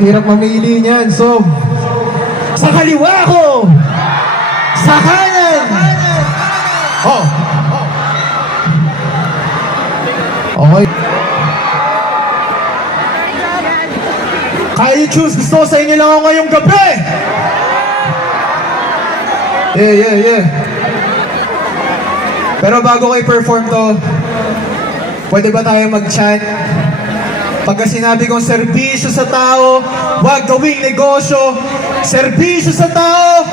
hirap mamili niyan. So, sa kaliwa ko! Sa kanan! Oh! Okay. Kaya choose. Gusto ko sa inyo lang ako ngayong gabi! Yeah. Pero bago ko i-perform to, pwede ba tayo mag-chant? Pagka sinabi kong serbisyo sa tao, wag gawing negosyo. Serbisyo sa tao!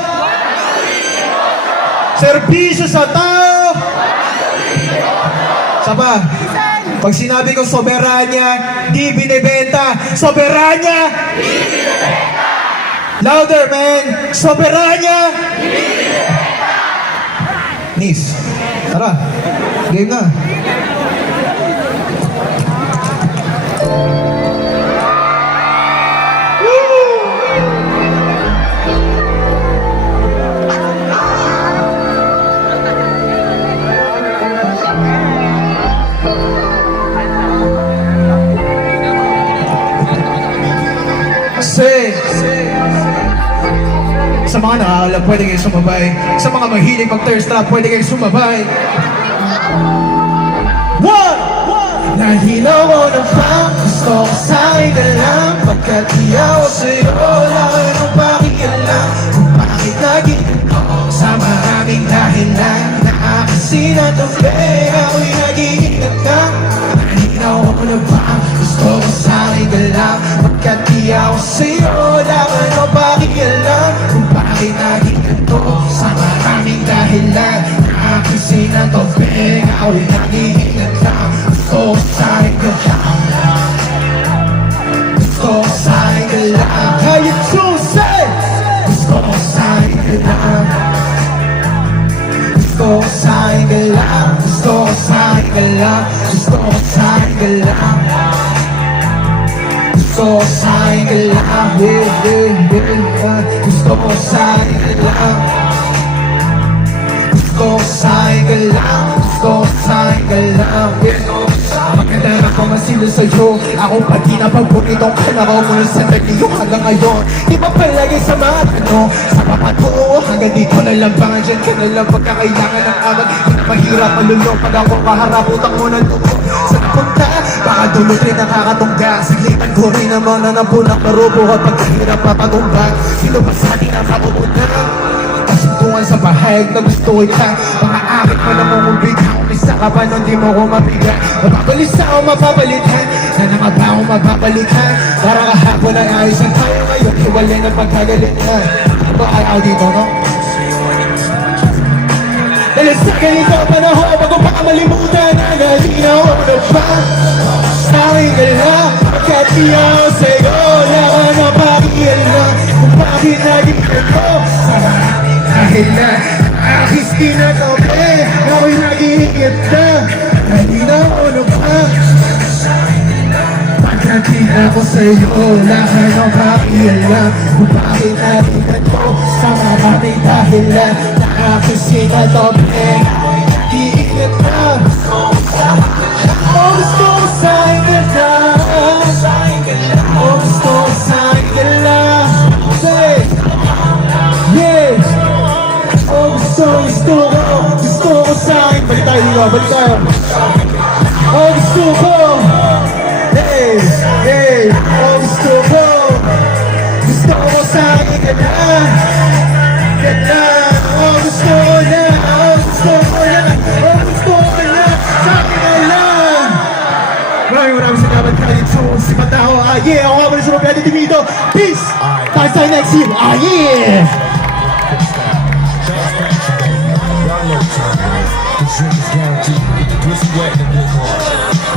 Serbisyo sa tao! Saba, pag sinabi kong soberanya, di binibenta. Soberanya! Di binibenta! Louder, man! Soberanya! Di binibenta! Nis, tara, game na. Sa mga nakakalam, pwede kayo sumabay. Sa mga mahilig mag-thirst trap, pwede kayo sumabay. One! Nahilaw ko na pang gusto ko sa'yo ka lang. Pagkat di ako sa'yo, wala ka nang pakialam. Kung bakit naging sa maraming dahilan. Nakakasina tabi, ako'y nag-iingat ka. Nahilaw ko na pang gusto ko sa'yo ka lang. Pagkat di ako sa'yo, wala ka nang pakialam. Kung bakit naging ganito sa maraming dahilan. Nakakasina tabi, ako'y nag-iingat ka. Gusto ko sa'yo ka lang. Gusto ko sa'yo ka lang. How you choose it? Gusto ko sa'yo ka lang. Gusto ko sa'yo ka lang. Gusto ko sa'yo ka lang. Gusto ko sa'yo ka lang. Gusto ko sa'yo ka lang. Gusto ko sa'yo ka lang. Gusto ko sa'yo ka lang. Gusto ko sa'yo ka lang. Maganda na ako masilo sa'yo. Ako pati na paboritong kanakaw mula sa tagliyo hanggang ngayon. Di ba palagi sa mga tanong sa papato hanggang dito na lang ba? Dyan ka na lang pagkakailangan ng amat. Di na mahirap malulong pag ako kaharap. Utang mo ng tubo sa napunta. Baka dulot rin nakakatungga. Saglitan ko rin naman na napunak marubo. Kapag hirap papatumbag, sino ba sa atin ang mapupunta? Kasuntungan sa bahayag na gusto ka. Mga akit mo na mumubig. Isa ka pa nun di mo ko mabigat. Mapabalisa o mapapalitan. Sana nga ba ako mapapalitan? Para kahapon ay ayos ang tayo ngayon. Hiwalay na pagkagalitan. Ito ay ako dito, no? Dahil sa ganito panahon, bago pa malimutan na nalinaw na ba? Sa'kin ka lang, pagkat di ako sa'yo. Wala ka na pakialam kung bakit naging ito. Sa maraming dahilan, akis kinagabi. Ako'y nag-iingat na, nalinaw na ba? Pagkat di ako sa'yo, wala ka na pakialam kung bakit naging ito. Sa maraming dahilan, akis kinagabi. Ako'y nag-iingat na. Oh, gusto ko sa'yo ka lang. Oh, gusto ko sa'yo ka lang. Say, yes. Oh, gusto ko sa'yo. Balik tayo dito, balik tayo. Oh, gusto ko. Hey, oh, gusto ko. Gusto ko sa'yo ka lang. Oh, gusto ko lang. Oh, gusto ko lang. Oh, gusto ko lang. Sa'yo ka lang. Maraming salamat kayo si Matao. Yeah, ako nga muna sa mga dito. Peace! Tayo tayo next year. Yeah! The drink is guaranteed. Pussy wet and dick hard.